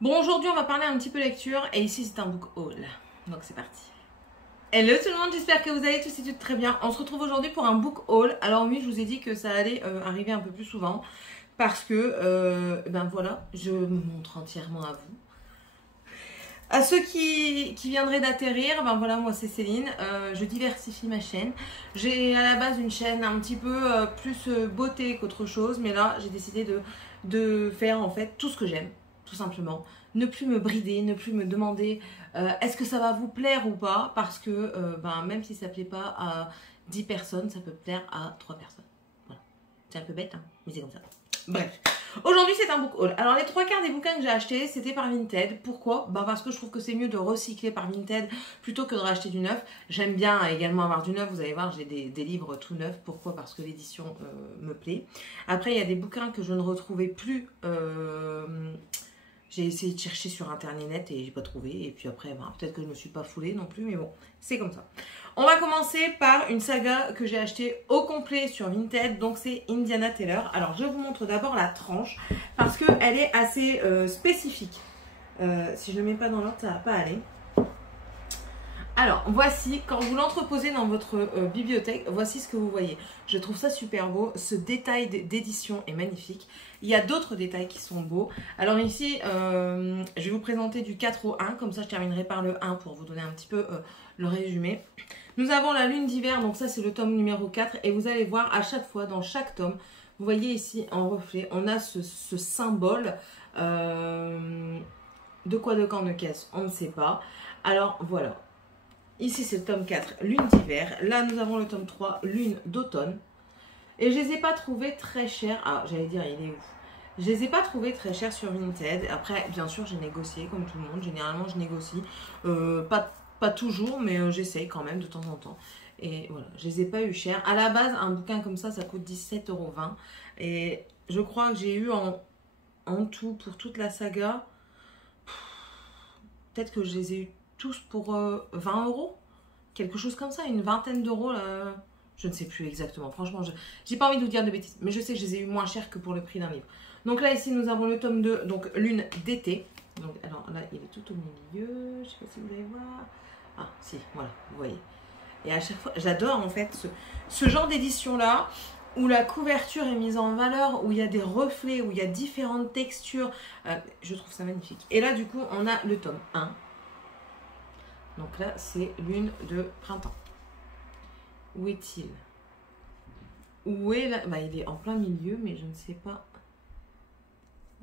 Bon, aujourd'hui, on va parler un petit peu lecture et ici, c'est un book haul. Donc, c'est parti. Hello tout le monde, j'espère que vous allez tous et toutes très bien. On se retrouve aujourd'hui pour un book haul. Alors oui, je vous ai dit que ça allait arriver un peu plus souvent parce que, ben voilà, je me montre entièrement à vous. À ceux qui viendraient d'atterrir, ben voilà, moi c'est Céline, je diversifie ma chaîne. J'ai à la base une chaîne un petit peu plus beauté qu'autre chose, mais là j'ai décidé de faire en fait tout ce que j'aime, tout simplement. Ne plus me brider, ne plus me demander est-ce que ça va vous plaire ou pas, parce que ben, même si ça ne plaît pas à 10 personnes, ça peut plaire à 3 personnes. Voilà. C'est un peu bête, hein, mais c'est comme ça. Bref. Aujourd'hui, c'est un book haul. Alors, les 3/4 des bouquins que j'ai achetés, c'était par Vinted. Pourquoi? Ben parce que je trouve que c'est mieux de recycler par Vinted plutôt que de racheter du neuf. J'aime bien également avoir du neuf. Vous allez voir, j'ai des livres tout neufs. Pourquoi? Parce que l'édition me plaît. Après, il y a des bouquins que je ne retrouvais plus. J'ai essayé de chercher sur internet et j'ai pas trouvé. Et puis après, ben, peut-être que je me suis pas foulée non plus. Mais bon, c'est comme ça. On va commencer par une saga que j'ai achetée au complet sur Vinted, donc c'est Indiana Taylor. Alors je vous montre d'abord la tranche parce qu'elle est assez spécifique. Si je ne le mets pas dans l'ordre, ça va pas aller. Alors voici, quand vous l'entreposez dans votre bibliothèque, voici ce que vous voyez. Je trouve ça super beau, ce détail d'édition est magnifique. Il y a d'autres détails qui sont beaux. Alors ici, je vais vous présenter du 4 au 1, comme ça je terminerai par le 1 pour vous donner un petit peu le résumé. Nous avons la lune d'hiver, donc ça c'est le tome numéro 4 et vous allez voir à chaque fois, dans chaque tome, vous voyez ici en reflet, on a ce symbole de quoi, de quand, de qu'est-ce, on ne sait pas. Alors voilà, ici c'est le tome 4, lune d'hiver, là nous avons le tome 3, lune d'automne. Et je les ai pas trouvés très chers, ah j'allais dire il est où? Je les ai pas trouvés très chers sur Vinted. Après bien sûr j'ai négocié comme tout le monde, généralement je négocie, pas toujours, mais j'essaye quand même de temps en temps. Et voilà, je les ai pas eu chers. À la base, un bouquin comme ça coûte 17,20 €. Et je crois que j'ai eu en tout, pour toute la saga, peut-être que je les ai eu tous pour 20 €. Quelque chose comme ça, une vingtaine d'euros. Je ne sais plus exactement. Franchement, j'ai pas envie de vous dire de bêtises. Mais je sais que je les ai eu moins chers que pour le prix d'un livre. Donc là, ici, nous avons le tome 2, donc lune d'été. Donc, alors là, il est tout au milieu. Je ne sais pas si vous allez voir. Ah, si, voilà, vous voyez. Et à chaque fois, j'adore en fait ce genre d'édition-là, où la couverture est mise en valeur, où il y a des reflets, où il y a différentes textures. Je trouve ça magnifique. Et là, du coup, on a le tome 1. Donc là, c'est lune de printemps. Où est-il? Où est là? Bah, il est en plein milieu, mais je ne sais pas.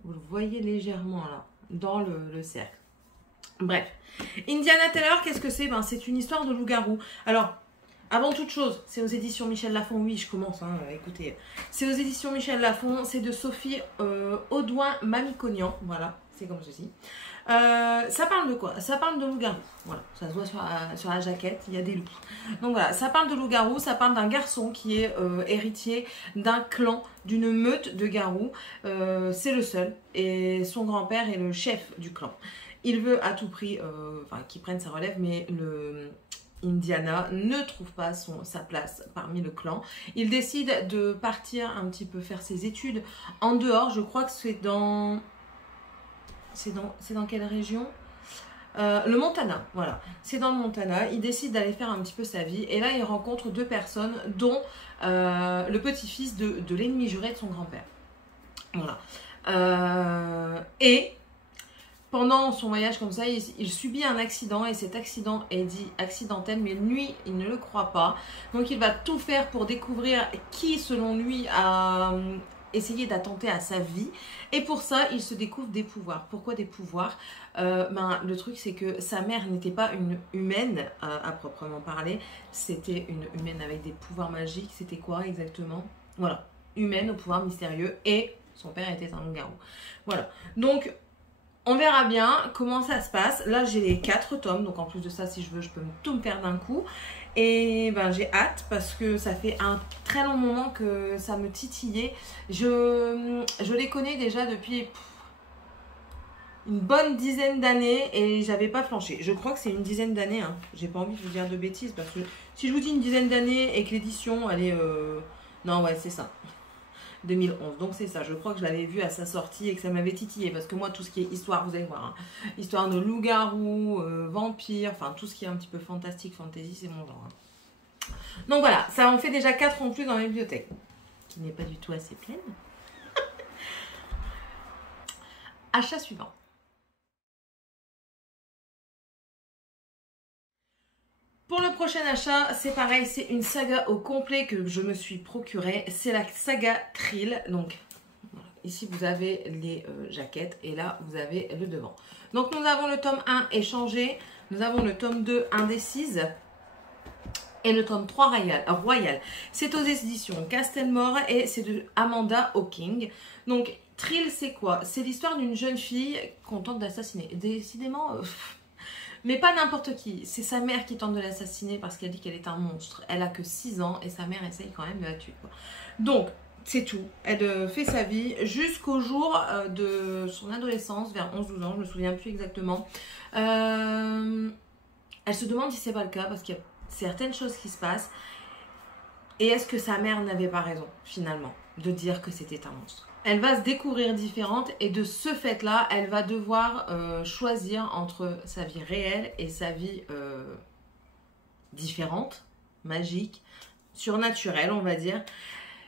Vous le voyez légèrement là, dans le cercle. Bref, Indiana Taylor, qu'est-ce que c'est? Ben, c'est une histoire de loup-garou. Alors, avant toute chose, c'est aux éditions Michel Lafon. Oui, je commence, hein, écoutez. C'est aux éditions Michel Lafon, c'est de Sophie Audouin-Mamiconian. Voilà, c'est comme ceci. Ça parle de quoi? Ça parle de loup-garou. Voilà, ça se voit sur la jaquette, il y a des loups. Donc voilà, ça parle de loup-garou, ça parle d'un garçon qui est héritier d'un clan, d'une meute de garous. C'est le seul, et son grand-père est le chef du clan. Il veut à tout prix qu'il prenne sa relève, mais Indiana ne trouve pas sa place parmi le clan. Il décide de partir un petit peu faire ses études en dehors. Je crois que c'est dans... C'est dans quelle région? Le Montana, voilà. C'est dans le Montana. Il décide d'aller faire un petit peu sa vie. Et là, il rencontre deux personnes, dont le petit-fils de l'ennemi juré de son grand-père. Voilà. Et pendant son voyage comme ça, il subit un accident. Et cet accident est dit accidentel, mais lui, il ne le croit pas. Donc, il va tout faire pour découvrir qui, selon lui, a essayer d'attenter à sa vie, et pour ça il se découvre des pouvoirs. Pourquoi des pouvoirs? Le truc c'est que sa mère n'était pas une humaine à proprement parler, c'était une humaine avec des pouvoirs magiques. C'était quoi exactement? Voilà, humaine au pouvoir mystérieux, et son père était un loup-garou. Voilà, donc on verra bien comment ça se passe. Là j'ai les 4 tomes, donc en plus de ça, si je veux, je peux tout me faire d'un coup. Et ben j'ai hâte parce que ça fait un très long moment que ça me titillait. Je les connais déjà depuis une bonne dizaine d'années et j'avais pas flanché. Je crois que c'est une dizaine d'années, hein. J'ai pas envie de vous dire de bêtises parce que si je vous dis une dizaine d'années et que l'édition elle est... Non ouais, c'est ça. 2011. Donc c'est ça, je crois que je l'avais vu à sa sortie et que ça m'avait titillé. Parce que moi, tout ce qui est histoire, vous allez voir, hein, histoire de loup-garou, vampire, enfin tout ce qui est un petit peu fantastique, fantasy, c'est mon genre. Hein. Donc voilà, ça en fait déjà 4 en plus dans la bibliothèque, qui n'est pas du tout assez pleine. Achat suivant. Pour le prochain achat, c'est pareil, c'est une saga au complet que je me suis procurée. C'est la saga Thrill. Donc, ici, vous avez les jaquettes et là, vous avez le devant. Donc, nous avons le tome 1 échangé. Nous avons le tome 2 indécise. Et le tome 3 royal. C'est aux éditions Castelmore et c'est de Amanda Hawking. Donc, Thrill, c'est quoi? C'est l'histoire d'une jeune fille qu'on tente d'assassiner. Décidément... mais pas n'importe qui, c'est sa mère qui tente de l'assassiner parce qu'elle dit qu'elle est un monstre. Elle a que 6 ans et sa mère essaye quand même de la tuer. Quoi. Donc, c'est tout. Elle fait sa vie jusqu'au jour de son adolescence, vers 11-12 ans, je me souviens plus exactement. Elle se demande si c'est pas le cas parce qu'il y a certaines choses qui se passent. Et est-ce que sa mère n'avait pas raison, finalement, de dire que c'était un monstre? Elle va se découvrir différente et de ce fait-là, elle va devoir choisir entre sa vie réelle et sa vie différente, magique, surnaturelle, on va dire.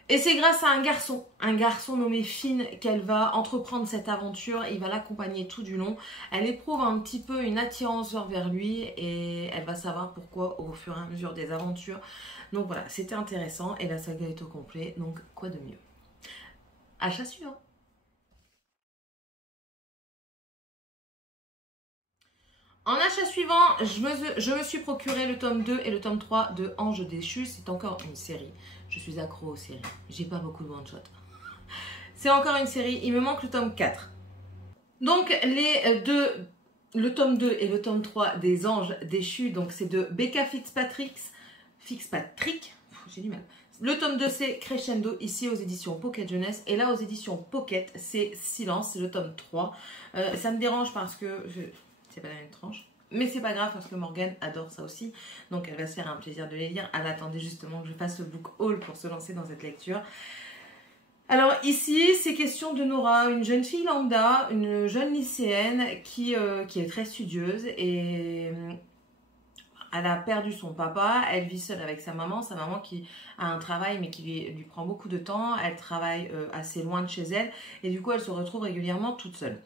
Et c'est grâce à un garçon nommé Finn, qu'elle va entreprendre cette aventure. Il va l'accompagner tout du long. Elle éprouve un petit peu une attirance vers lui et elle va savoir pourquoi au fur et à mesure des aventures. Donc voilà, c'était intéressant et la saga est au complet, donc quoi de mieux? Achat suivant. En achat suivant, je me suis procuré le tome 2 et le tome 3 de Ange déchu. C'est encore une série. Je suis accro aux séries. J'ai pas beaucoup de one-shot. C'est encore une série. Il me manque le tome 4. Donc, le tome 2 et le tome 3 des Anges déchus. Donc, c'est de Becca Fitzpatrick. J'ai du mal. Le tome 2, c'est Crescendo, ici aux éditions Pocket Jeunesse. Et là, aux éditions Pocket, c'est Silence, c'est le tome 3. Ça me dérange parce que... c'est pas la même tranche. Mais c'est pas grave parce que Morgane adore ça aussi. Donc, elle va se faire un plaisir de les lire. Elle attendait justement que je fasse le book haul pour se lancer dans cette lecture. Alors ici, c'est question de Nora, une jeune fille lambda, une jeune lycéenne qui est très studieuse et... elle a perdu son papa, elle vit seule avec sa maman qui a un travail mais qui lui prend beaucoup de temps. Elle travaille assez loin de chez elle et du coup elle se retrouve régulièrement toute seule.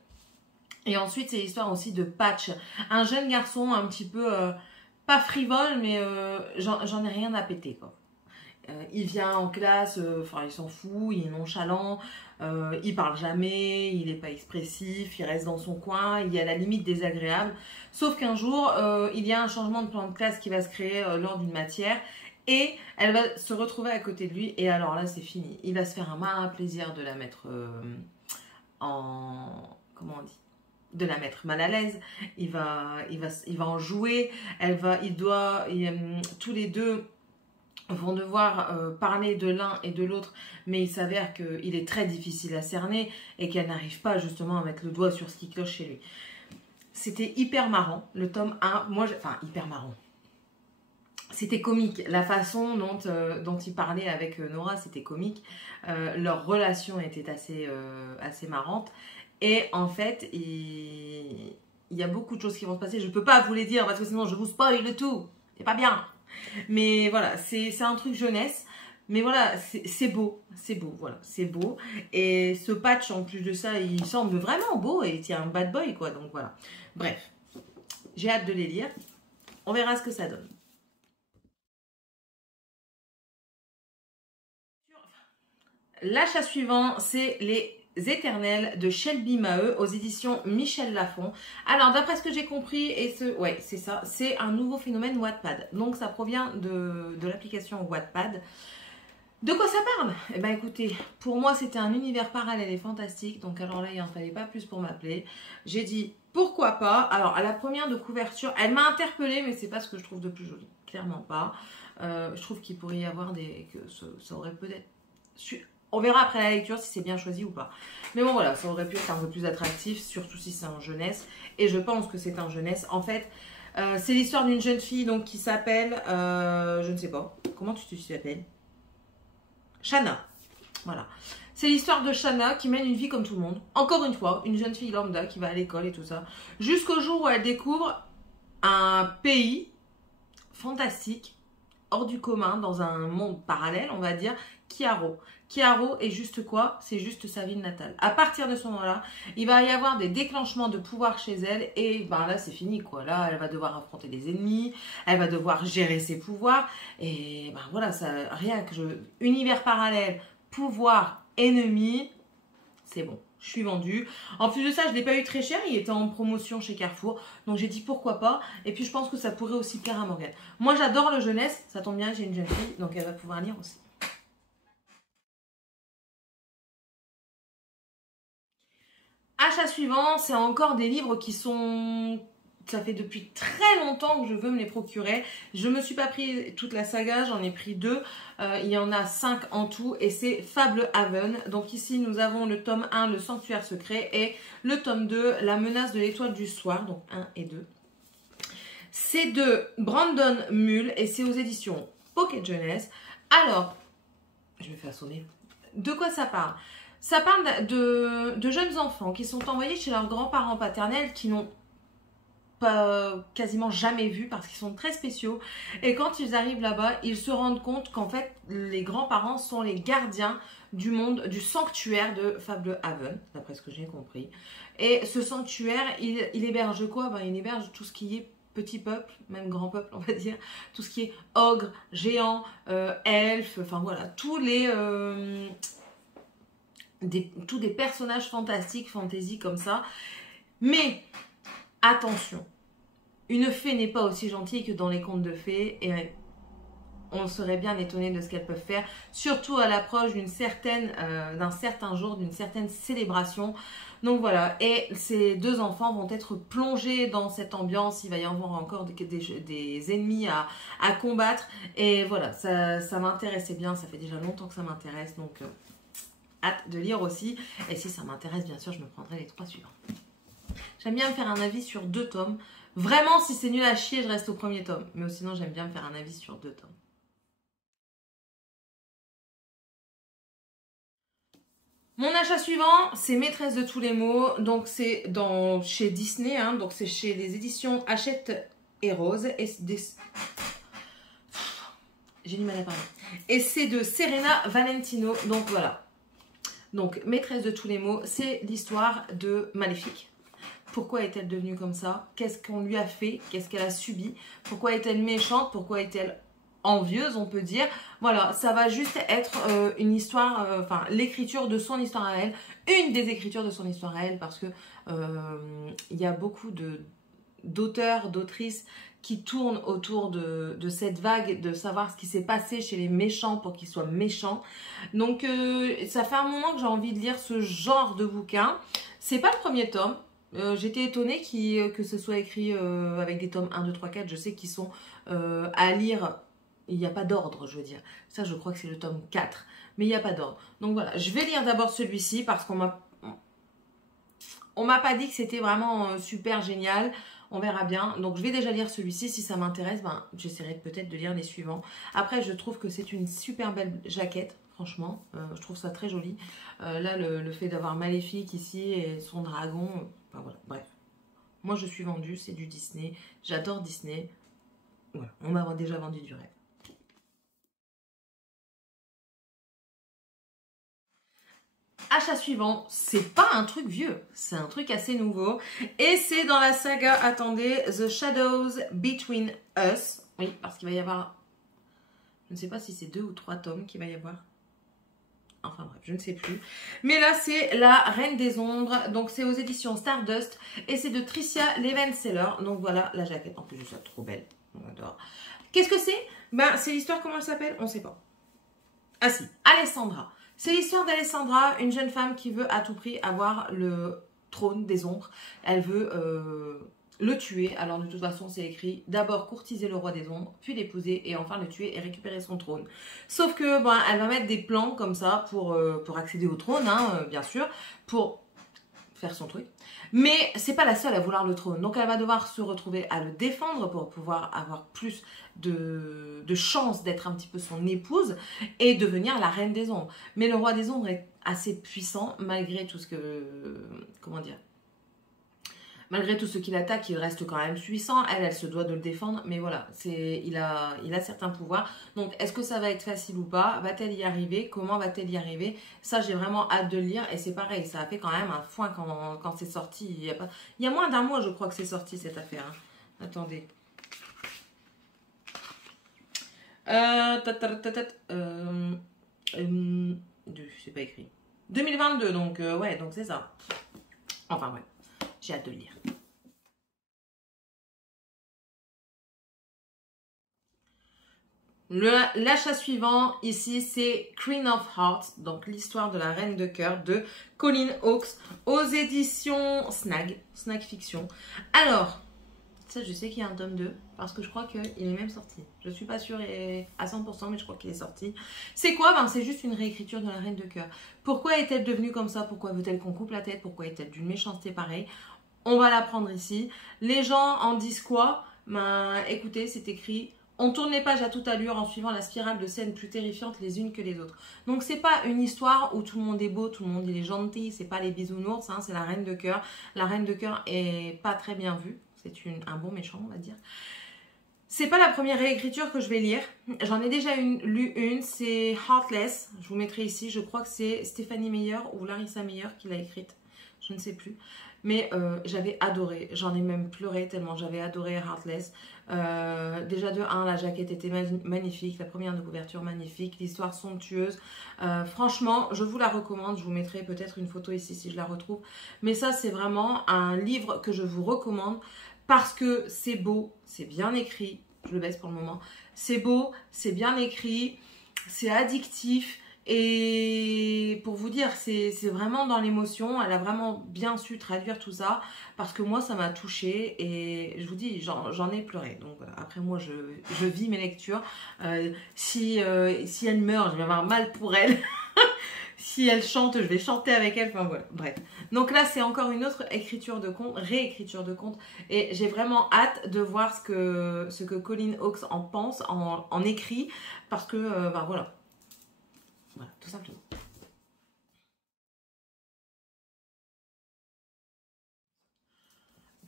Et ensuite c'est l'histoire aussi de Patch, un jeune garçon un petit peu, pas frivole mais j'en ai rien à péter quoi. Il vient en classe, il s'en fout, il est nonchalant, il parle jamais, il n'est pas expressif, il reste dans son coin, il est à la limite désagréable. Sauf qu'un jour, il y a un changement de plan de classe qui va se créer lors d'une matière et elle va se retrouver à côté de lui et alors là c'est fini. Il va se faire un malin plaisir de la mettre comment on dit, de la mettre mal à l'aise. Il va en jouer. Tous les deux vont devoir parler de l'un et de l'autre, mais il s'avère qu'il est très difficile à cerner et qu'elle n'arrive pas justement à mettre le doigt sur ce qui cloche chez lui. C'était hyper marrant, le tome 1, hyper marrant. C'était comique, la façon dont il parlait avec Nora, c'était comique. Leur relation était assez marrante. Et en fait, il y a beaucoup de choses qui vont se passer. Je ne peux pas vous les dire parce que sinon je vous spoil le tout. C'est pas bien. Mais voilà, c'est un truc jeunesse. Mais voilà, c'est beau, voilà, c'est beau. Et ce Patch, en plus de ça, il semble vraiment beau et il est un bad boy, quoi. Donc voilà. Bref, j'ai hâte de les lire. On verra ce que ça donne. L'achat suivant, c'est les Éternels de Shelby Maheu aux éditions Michel Lafon. Alors d'après ce que j'ai compris, ouais c'est ça, c'est un nouveau phénomène Wattpad. Donc ça provient de l'application Wattpad. De quoi ça parle? Eh bien écoutez, pour moi c'était un univers parallèle et fantastique. Donc alors là il n'en fallait pas plus pour m'appeler. J'ai dit pourquoi pas. Alors à la première de couverture, elle m'a interpellée mais c'est pas ce que je trouve de plus joli. Clairement pas. Je trouve qu'il pourrait y avoir ça aurait peut-être... On verra après la lecture si c'est bien choisi ou pas. Mais bon voilà, ça aurait pu être un peu plus attractif, surtout si c'est en jeunesse. Et je pense que c'est en jeunesse. En fait, c'est l'histoire d'une jeune fille donc, qui s'appelle, je ne sais pas, comment tu t'appelles? Shanna. Voilà. C'est l'histoire de Shanna qui mène une vie comme tout le monde. Encore une fois, une jeune fille lambda qui va à l'école et tout ça. Jusqu'au jour où elle découvre un pays fantastique, hors du commun, dans un monde parallèle, on va dire, Kiaro. Kiaro est juste quoi? C'est juste sa ville natale. À partir de ce moment-là, il va y avoir des déclenchements de pouvoir chez elle et ben là c'est fini quoi. Là elle va devoir affronter des ennemis, elle va devoir gérer ses pouvoirs et ben voilà, ça, rien que univers parallèle, pouvoir, ennemi, c'est bon. Je suis vendue. En plus de ça, je ne l'ai pas eu très cher. Il était en promotion chez Carrefour. Donc j'ai dit pourquoi pas. Et puis je pense que ça pourrait aussi plaire à Morgane. Moi j'adore le jeunesse. Ça tombe bien, j'ai une jeune fille. Donc elle va pouvoir lire aussi. Achat suivant, c'est encore des livres qui sont... Ça fait depuis très longtemps que je veux me les procurer. Je ne me suis pas pris toute la saga, j'en ai pris 2. Il y en a 5 en tout et c'est Fablehaven. Donc ici nous avons le tome 1, Le Sanctuaire Secret et le tome 2, La Menace de l'Étoile du Soir. Donc 1 et 2. C'est de Brandon Mull et c'est aux éditions Pocket Jeunesse. Alors, je me fais assommer. De quoi ça parle? Ça parle de jeunes enfants qui sont envoyés chez leurs grands-parents paternels qui n'ont quasiment jamais vu parce qu'ils sont très spéciaux. Et quand ils arrivent là-bas, ils se rendent compte qu'en fait, les grands-parents sont les gardiens du monde, du sanctuaire de Fablehaven, d'après ce que j'ai compris. Et ce sanctuaire, il héberge quoi? Ben, il héberge tout ce qui est petit peuple, même grand peuple on va dire, tout ce qui est ogre, géant, elfe, enfin voilà, tous des personnages fantastiques, fantasy comme ça. Mais attention, une fée n'est pas aussi gentille que dans les contes de fées et on serait bien étonné de ce qu'elles peuvent faire, surtout à l'approche d'un certain jour, d'une certaine célébration. Donc voilà, et ces 2 enfants vont être plongés dans cette ambiance, il va y avoir encore des ennemis à combattre. Et voilà, ça m'intéressait bien, ça fait déjà longtemps que ça m'intéresse, donc hâte de lire aussi. Et si ça m'intéresse, bien sûr, je me prendrai les 3 suivants. J'aime bien me faire un avis sur 2 tomes. Vraiment, si c'est nul à chier, je reste au premier tome. Mais sinon, j'aime bien me faire un avis sur 2 tomes. Mon achat suivant, c'est Maîtresse de tous les mots. Donc, c'est chez Disney. Hein, donc, c'est chez les éditions Hachette et Rose. J'ai du mal à parler. Et c'est de Serena Valentino. Donc, voilà. Donc, Maîtresse de tous les mots, c'est l'histoire de Maléfique. Pourquoi est-elle devenue comme ça? Qu'est-ce qu'on lui a fait? Qu'est-ce qu'elle a subi? Pourquoi est-elle méchante? Pourquoi est-elle envieuse, on peut dire? Voilà, ça va juste être une histoire, enfin l'écriture de son histoire à elle, une des écritures de son histoire à elle, parce que il y a beaucoup d'auteurs, d'autrices qui tournent autour de cette vague, de savoir ce qui s'est passé chez les méchants pour qu'ils soient méchants. Donc ça fait un moment que j'ai envie de lire ce genre de bouquin. C'est pas le premier tome. J'étais étonnée que ce soit écrit avec des tomes 1, 2, 3, 4. Je sais qu'ils sont à lire, il n'y a pas d'ordre, je veux dire. Ça, je crois que c'est le tome 4, mais il n'y a pas d'ordre. Donc voilà, je vais lire d'abord celui-ci parce qu'on m'a pas dit que c'était vraiment super génial. On verra bien. Donc je vais déjà lire celui-ci. Si ça m'intéresse, ben, j'essaierai peut-être de lire les suivants. Après, je trouve que c'est une super belle jaquette. Franchement, je trouve ça très joli. Là, le fait d'avoir Maléfique ici et son dragon, enfin, voilà, bref. Moi, je suis vendue, c'est du Disney. J'adore Disney. Voilà, on m'a déjà vendu du rêve. Achat suivant, c'est pas un truc vieux, c'est un truc assez nouveau. Et c'est dans la saga, attendez, The Shadows Between Us. Oui, parce qu'il va y avoir, je ne sais pas si c'est 2 ou 3 tomes qu'il va y avoir. Enfin bref, je ne sais plus. Mais là, c'est La Reine des Ombres. Donc, c'est aux éditions Stardust. Et c'est de Tricia Levenseller. Donc, voilà la jaquette. En plus, je trouve ça trop belle. On adore. Qu'est-ce que c'est? Ben, c'est l'histoire, comment elle s'appelle? On ne sait pas. Ah si, Alessandra. C'est l'histoire d'Alessandra, une jeune femme qui veut à tout prix avoir le trône des ombres. Elle veut le tuer. Alors de toute façon, c'est écrit d'abord courtiser le roi des ombres, puis l'épouser et enfin le tuer et récupérer son trône. Sauf que ben, elle va mettre des plans comme ça pour accéder au trône, hein, bien sûr, pour faire son truc. Mais c'est pas la seule à vouloir le trône. Donc elle va devoir se retrouver à le défendre pour pouvoir avoir plus de chances d'être un petit peu son épouse et devenir la reine des ombres. Mais le roi des ombres est assez puissant malgré tout ce que... Comment dire? Malgré tout ce qu'il attaque, il reste quand même puissant. Elle se doit de le défendre. Mais voilà, il a certains pouvoirs. Donc, est-ce que ça va être facile ou pas? Va-t-elle y arriver? Comment va-t-elle y arriver? Ça, j'ai vraiment hâte de le lire. Et c'est pareil, ça a fait quand même un foin quand c'est sorti. Il y a moins d'un mois, je crois que c'est sorti cette affaire. Hein. Attendez. C'est pas écrit. 2022, donc ouais, donc c'est ça. Enfin, ouais. J'ai hâte de le lire. L'achat suivant, ici, c'est Queen of Hearts, donc l'histoire de la reine de cœur de Colleen Hawkes aux éditions Snag Fiction. Alors, ça, je sais qu'il y a un tome 2, parce que je crois qu'il est même sorti. Je ne suis pas sûre à 100%, mais je crois qu'il est sorti. C'est quoi? Ben, c'est juste une réécriture de la reine de cœur. Pourquoi est-elle devenue comme ça? Pourquoi veut-elle qu'on coupe la tête? Pourquoi est-elle d'une méchanceté pareille? On va l'apprendre ici. Les gens en disent quoi? Ben, écoutez, c'est écrit... On tourne les pages à toute allure en suivant la spirale de scènes plus terrifiantes les unes que les autres. Donc c'est pas une histoire où tout le monde est beau, tout le monde il est gentil, c'est pas les bisounours, hein, c'est la reine de cœur. La reine de cœur est pas très bien vue, c'est un bon méchant on va dire. C'est pas la première réécriture que je vais lire, j'en ai déjà lu une, c'est Heartless, je vous mettrai ici, je crois que c'est Stéphanie Meyer ou Larissa Meyer qui l'a écrite, je ne sais plus. Mais j'avais adoré, j'en ai même pleuré tellement j'avais adoré Heartless. Déjà de 1, la jaquette était magnifique, la première de couverture magnifique, l'histoire somptueuse. Franchement, je vous la recommande, je vous mettrai peut-être une photo ici si je la retrouve. Mais ça, c'est vraiment un livre que je vous recommande parce que c'est beau, c'est bien écrit. Je le baisse pour le moment. C'est beau, c'est bien écrit, c'est addictif. Et pour vous dire, c'est vraiment dans l'émotion. Elle a vraiment bien su traduire tout ça. Parce que moi, ça m'a touchée. Et je vous dis, j'en ai pleuré. Donc voilà. Après, moi, je vis mes lectures. Si elle meurt, je vais avoir mal pour elle. Si elle chante, je vais chanter avec elle. Enfin voilà, bref. Donc là, c'est encore une autre réécriture de conte. Et j'ai vraiment hâte de voir ce que Colleen Hawkes en pense, en écrit. Parce que, ben voilà. Voilà, tout simplement.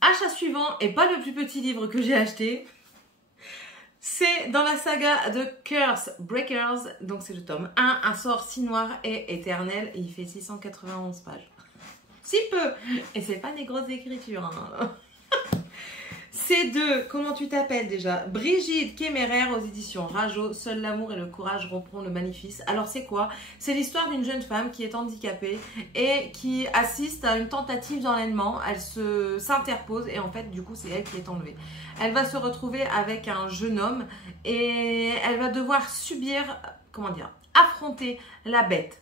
Achat suivant, et pas le plus petit livre que j'ai acheté, c'est dans la saga de Curse Breakers, donc c'est le tome 1, un sort si noir et éternel, et il fait 691 pages. Si peu. Et c'est pas des grosses écritures, hein. C'est de, comment tu t'appelles déjà? Brigitte Kéméraire aux éditions Rajo. Seul l'amour et le courage rompront le maléfice. Alors c'est quoi? C'est l'histoire d'une jeune femme qui est handicapée et qui assiste à une tentative d'enlèvement. Elle s'interpose et en fait du coup c'est elle qui est enlevée. Elle va se retrouver avec un jeune homme et elle va devoir subir, comment dire, affronter la bête.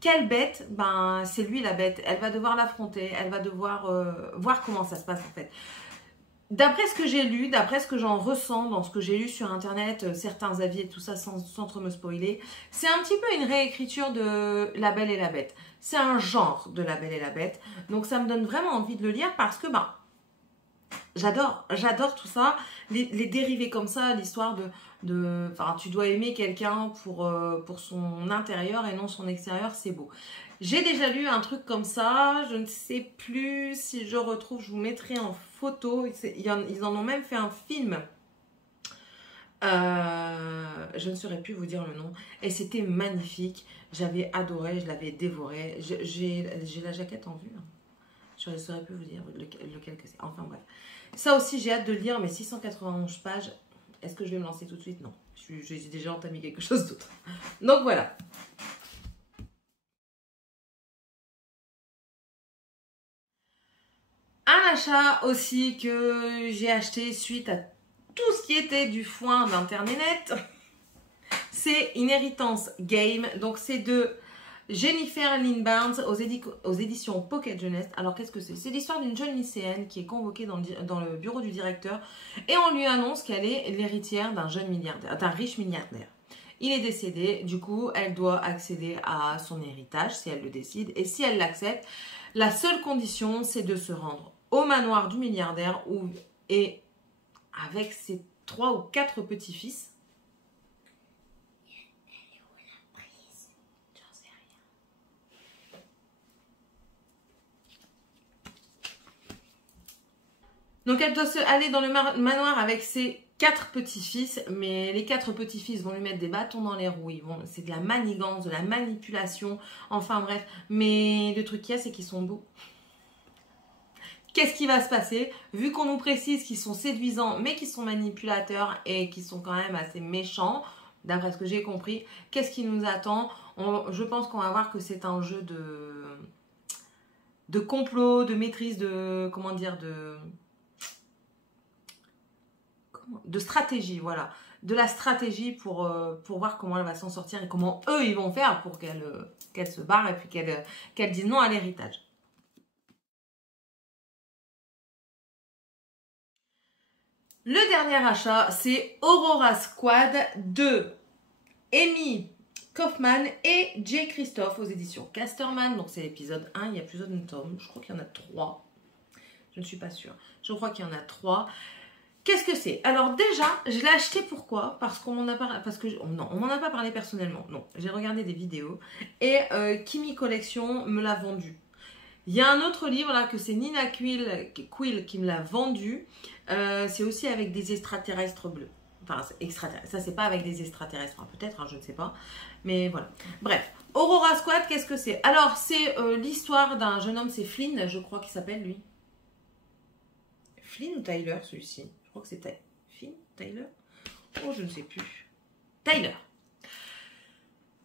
Quelle bête? Ben c'est lui la bête. Elle va devoir l'affronter. Elle va devoir voir comment ça se passe en fait. D'après ce que j'ai lu, d'après ce que j'en ressens dans ce que j'ai lu sur internet, certains avis et tout ça sans trop me spoiler, c'est un petit peu une réécriture de La Belle et la Bête. C'est un genre de La Belle et la Bête. Donc ça me donne vraiment envie de le lire parce que ben, j'adore tout ça. Les dérivés comme ça, l'histoire enfin, tu dois aimer quelqu'un pour son intérieur et non son extérieur, c'est beau. J'ai déjà lu un truc comme ça, je ne sais plus si je retrouve, je vous mettrai en photo. Ils en ont même fait un film. Je ne saurais plus vous dire le nom. Et c'était magnifique. J'avais adoré, je l'avais dévoré. J'ai la jaquette en vue. Je ne saurais plus vous dire lequel que c'est. Enfin bref. Ça aussi, j'ai hâte de le lire, mais 691 pages. Est-ce que je vais me lancer tout de suite? Non. J'ai déjà entamé quelque chose d'autre. Donc voilà. Un achat aussi que j'ai acheté suite à tout ce qui était du foin d'Internet, c'est Inheritance Game. Donc c'est de Jennifer Lynn Barnes aux éditions Pocket Jeunesse. Alors qu'est-ce que c'est? C'est l'histoire d'une jeune lycéenne qui est convoquée dans le bureau du directeur et on lui annonce qu'elle est l'héritière d'un riche milliardaire. Il est décédé, du coup elle doit accéder à son héritage si elle le décide et si elle l'accepte, la seule condition c'est de se rendre au manoir du milliardaire et avec ses 3 ou 4 petits-fils. Elle est où la prise? J'en sais rien. Donc elle doit aller dans le manoir avec ses 4 petits-fils, mais les 4 petits-fils vont lui mettre des bâtons dans les roues, c'est de la manigance, de la manipulation, enfin bref. Mais le truc qu'il y a, c'est qu'ils sont beaux. Qu'est-ce qui va se passer? Vu qu'on nous précise qu'ils sont séduisants, mais qu'ils sont manipulateurs et qu'ils sont quand même assez méchants, d'après ce que j'ai compris, qu'est-ce qui nous attend? Je pense qu'on va voir que c'est un jeu de complot, de maîtrise, comment dire, de stratégie, voilà. De la stratégie pour voir comment elle va s'en sortir et comment eux, ils vont faire pour qu'elle se barre et puis qu'elle dise non à l'héritage. Le dernier achat, c'est Aurora Squad de Amy Kaufman et Jay Christophe aux éditions Casterman. Donc c'est l'épisode 1, il y a plusieurs tomes. Je crois qu'il y en a 3. Je ne suis pas sûre. Je crois qu'il y en a 3. Qu'est-ce que c'est? Alors déjà, je l'ai acheté pourquoi? Parce qu'on m'en a parlé, non, on m'en a pas parlé personnellement. Non, j'ai regardé des vidéos et Kimi Collection me l'a vendu. Il y a un autre livre là que c'est Nina Quill qui me l'a vendu. C'est aussi avec des extraterrestres bleus. Enfin, ça c'est pas avec des extraterrestres, enfin, peut-être, hein, je ne sais pas. Mais voilà. Bref, Aurora Squad, qu'est-ce que c'est? Alors, c'est l'histoire d'un jeune homme, c'est Flynn, je crois qu'il s'appelle lui. Flynn ou Tyler, celui-ci? Je crois que c'est Flynn, Tyler. Oh, je ne sais plus. Tyler.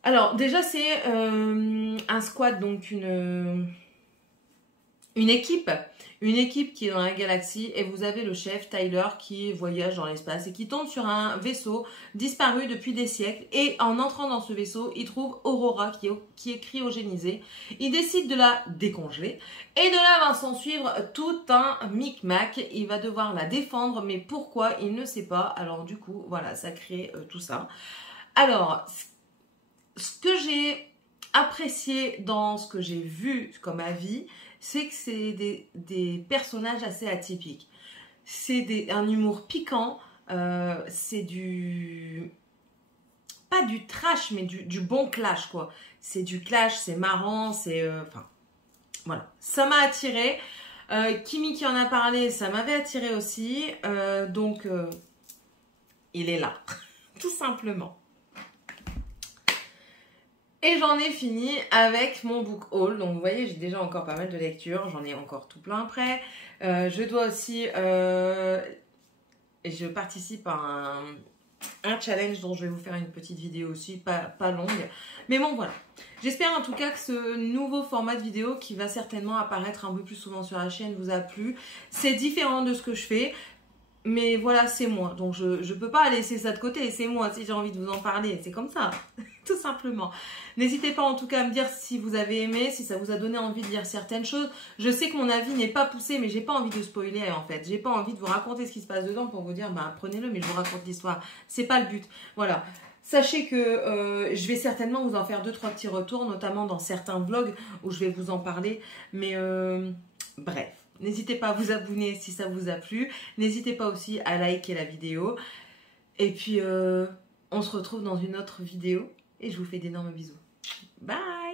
Alors, déjà, c'est un squad, donc une équipe qui est dans la galaxie et vous avez le chef Tyler qui voyage dans l'espace et qui tombe sur un vaisseau disparu depuis des siècles et en entrant dans ce vaisseau, il trouve Aurora qui est cryogénisée. Il décide de la décongeler et de là va s'en suivre tout un micmac. Il va devoir la défendre mais pourquoi il ne sait pas. Alors du coup, voilà, ça crée tout ça. Alors, ce que j'ai apprécié dans ce que j'ai vu comme avis, c'est que c'est des personnages assez atypiques. C'est un humour piquant, c'est pas du trash, mais du bon clash, quoi. C'est du clash, c'est marrant, c'est... Enfin, voilà. Ça m'a attiré. Kimi qui en a parlé, ça m'avait attiré aussi. Donc, il est là, tout simplement. Et j'en ai fini avec mon book haul. Donc vous voyez, j'ai déjà encore pas mal de lectures. J'en ai encore tout plein après. Je dois aussi... je participe à un challenge dont je vais vous faire une petite vidéo aussi, pas longue. Mais bon, voilà. J'espère en tout cas que ce nouveau format de vidéo qui va certainement apparaître un peu plus souvent sur la chaîne vous a plu. C'est différent de ce que je fais. Mais voilà, c'est moi. Donc je ne peux pas laisser ça de côté. C'est moi si j'ai envie de vous en parler. C'est comme ça. Tout simplement. N'hésitez pas en tout cas à me dire si vous avez aimé, si ça vous a donné envie de lire certaines choses. Je sais que mon avis n'est pas poussé, mais j'ai pas envie de spoiler en fait. J'ai pas envie de vous raconter ce qui se passe dedans pour vous dire, bah prenez-le, mais je vous raconte l'histoire. C'est pas le but. Voilà. Sachez que je vais certainement vous en faire 2-3 petits retours, notamment dans certains vlogs où je vais vous en parler. Mais bref. N'hésitez pas à vous abonner si ça vous a plu. N'hésitez pas aussi à liker la vidéo. Et puis, on se retrouve dans une autre vidéo. Et je vous fais d'énormes bisous. Bye!